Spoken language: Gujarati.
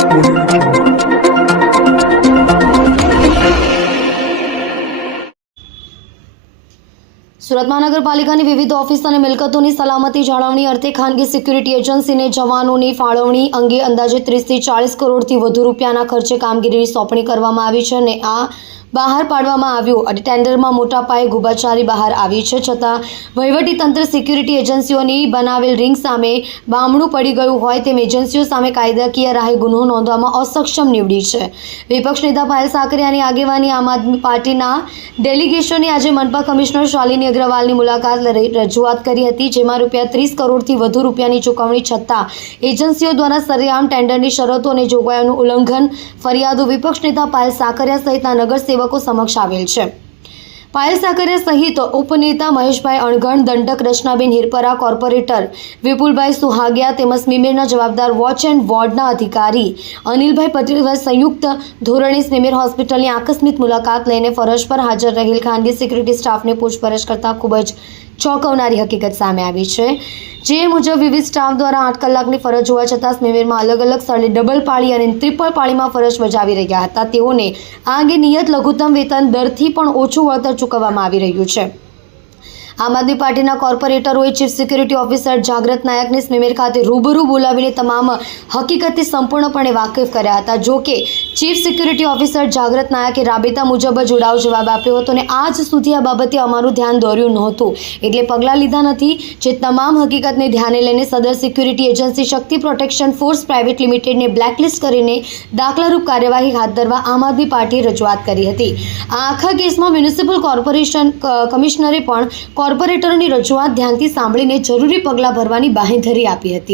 સુરત મહાનગરપાલિકાની વિવિધ ઓફિસ અને મિલકતોની સલામતી જાળવણી અર્થે ખાનગી સિક્યુરિટી એજન્સીને જવાનોની ફાળવણી અંગે અંદાજે 30 થી 40 કરોડથી વધુ રૂપિયાના ખર્ચે કામગીરીની સોંપણી કરવામાં આવી છે અને આ બહાર પાડવામાં આવ્યું અને ટેન્ડરમાં મોટા પાયે ગુબાચારી બહાર આવી છે, છતાં વહીવટીતંત્ર સિક્યુરિટી એજન્સીઓની બનાવેલ રિંગ સામે બામણું પડી ગયું હોય તેમ એજન્સીઓ સામે કાયદાકીય રાહે ગુનો નોંધવામાં અસક્ષમ નીવડી છે। વિપક્ષ નેતા પાયલ સાકરિયાની આગેવાની આમ આદમી પાર્ટીના ડેલિગેશને આજે મનપા કમિશનર શાલિની અગ્રવાલની મુલાકાત લઈ રજૂઆત કરી હતી, જેમાં ₹30 કરોડથી વધુ રૂપિયાની ચૂકવણી છતાં એજન્સીઓ દ્વારા સરેઆમ ટેન્ડરની શરતો અને જોગવાઈઓનું ઉલ્લંઘન ફરિયાદો વિપક્ષ નેતા પાયલ સાકરિયા સહિતના નગરસેવકો સમક્ષ આવેલ છે। પાયલ સાકરિયા સહિત ઉપનેતા મહેશભાઈ અણગણ, દંડક રચનાબેન હિરપરા, કોર્પોરેટર વિપુલભાઈ સુહાગિયા તેમજ સ્મીમેરના જવાબદાર વોચ એન્ડ વોર્ડના અધિકારી અનિલભાઈ પટેલ સંયુક્ત ધોરણે સ્મીમેર હોસ્પિટલની આકસ્મિક મુલાકાત લઈને ફરજ પર હાજર રહેલ ખાનગી સિક્યુરિટી સ્ટાફને પૂછપરછ કરતા ખૂબ જ ચોંકાવનારી હકીકત સામે આવી છે, જે મુજબ વિવિધ સ્ટાફ દ્વારા 8 કલાકની ફરજ હોવા છતાં સ્મીમેરમાં અલગ અલગ સ્થળે ડબલ પાળી અને ટ્રિપલ પાળીમાં ફરજ બજાવી રહ્યા હતા। તેઓને આ અંગે નિયત લઘુત્તમ વેતન દરથી પણ ઓછું વળતર ચૂકવવામાં આવી રહ્યું છે। આમ આદમી પાર્ટીના કોર્પોરેટરોએ ચીફ સિક્યુરિટી ઓફિસર જાગ્રત નાયકને સ્મીમેર ખાતે રૂબરૂ બોલાવીને તમામ હકીકતથી સંપૂર્ણપણે વાકેફ કર્યા હતા। જો કે ચીફ સિક્યુરિટી ઓફિસર જાગ્રત નાયકે રાબેતા મુજબ જ ઉડાવ જવાબ આપ્યો હતો અને આજ સુધી આ બાબતે અમારું ધ્યાન દોર્યું નહોતું, એટલે પગલાં લીધા નથી, જે તમામ હકીકતને ધ્યાને લઈને સદર સિક્યુરિટી એજન્સી શક્તિ પ્રોટેક્શન ફોર્સ પ્રાઇવેટ લિમિટેડને બ્લેકલિસ્ટ કરીને દાખલારૂપ કાર્યવાહી હાથ ધરવા આમ આદમી પાર્ટીએ રજૂઆત કરી હતી। આ આખા કેસમાં મ્યુનિસિપલ કોર્પોરેશન કમિશનરે પણ કોર્પોરેટરોની રજૂઆત ધ્યાનથી સાંભળીને જરૂરી પગલાં ભરવાની બાંહેધરી આપી હતી।